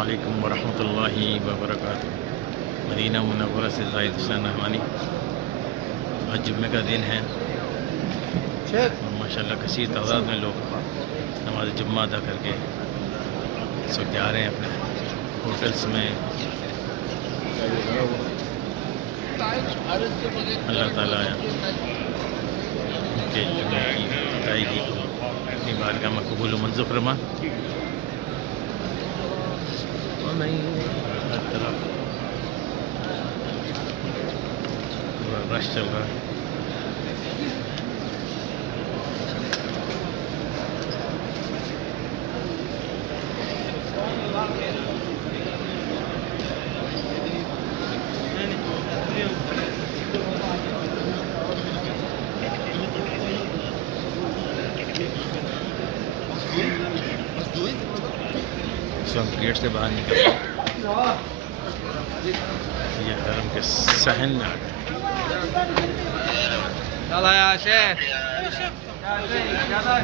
علیکم ورحمۃ اللہ وبرکاتہ۔ مدینہ منورہ سے زائد حسین نعمانی۔ آج جمعہ کا دن ہے اور ماشاءاللہ کثیر تعداد میں لوگ نماز جمعہ ادا کر کے اس وقت جا رہے ہیں اپنے ہوٹلس میں۔ اللہ تعالیٰ کے جمعہ کی ادائیگی کو اپنی بارگاہ میں قبول و منظور فرما۔ ہر طرف پورا رش چل رہا ہے۔ اس وقت گیٹ سے باہر نکل یہ حرم کے صحن میں آ گئے۔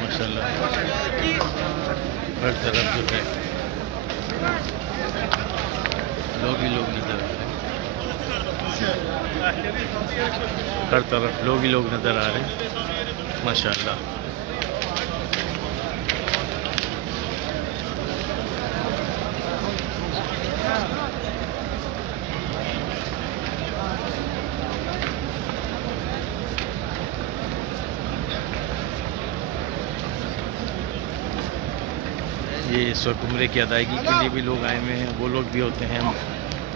ماشاء اللہ ہر طرف جو ہے لوگ ہی لوگ نظر آ رہے ہیں، ہر طرف لوگ ہی لوگ نظر آ رہے ہیں ماشاء اللہ۔ یہ اس وقت عمرے کی ادائیگی کے لیے بھی لوگ آئے ہوئے ہیں۔ وہ لوگ بھی ہوتے ہیں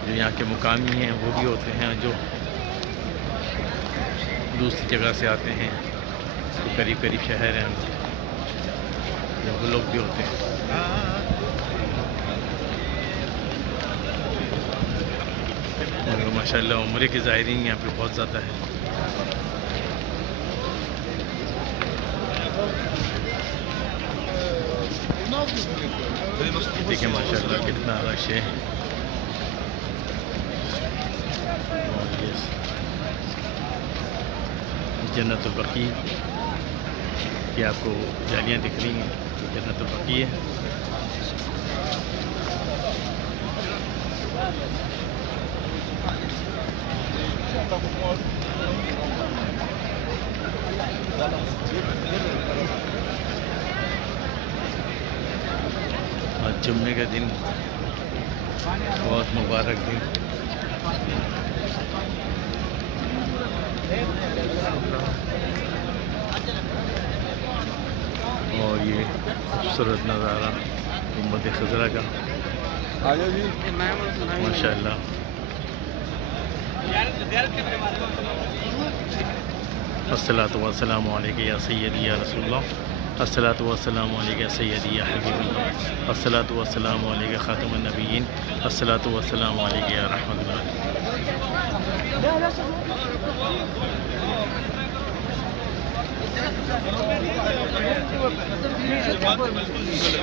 جو یہاں کے مقامی ہیں، وہ بھی ہوتے ہیں جو دوسری جگہ سے آتے ہیں، قریب قریب شہر ہیں وہ لوگ بھی ہوتے ہیں۔ ماشاء اللہ عمرے کے زائرین یہاں پہ بہت زیادہ ہے۔ دیکھیں ماشاء اللہ کتنا رش ہے۔ جنت البقیع کی آپ کو جالیاں دکھ رہی ہیں، جنت البقیع ہے۔ آج جمعے کا دن بہت مبارک دن۔ اور یہ خوبصورت نظارہ گنبد خضرا کا ماشاء اللہ۔ الصلاۃ والسلام علیک یا سیدی یا رسول اللہ، الصلاۃ والسلام علیک یا سیدی یا حبیب اللہ، الصلاۃ والسلام علیک خاتم النبیین، الصلاۃ والسلام علیک یا رحمت اللہ۔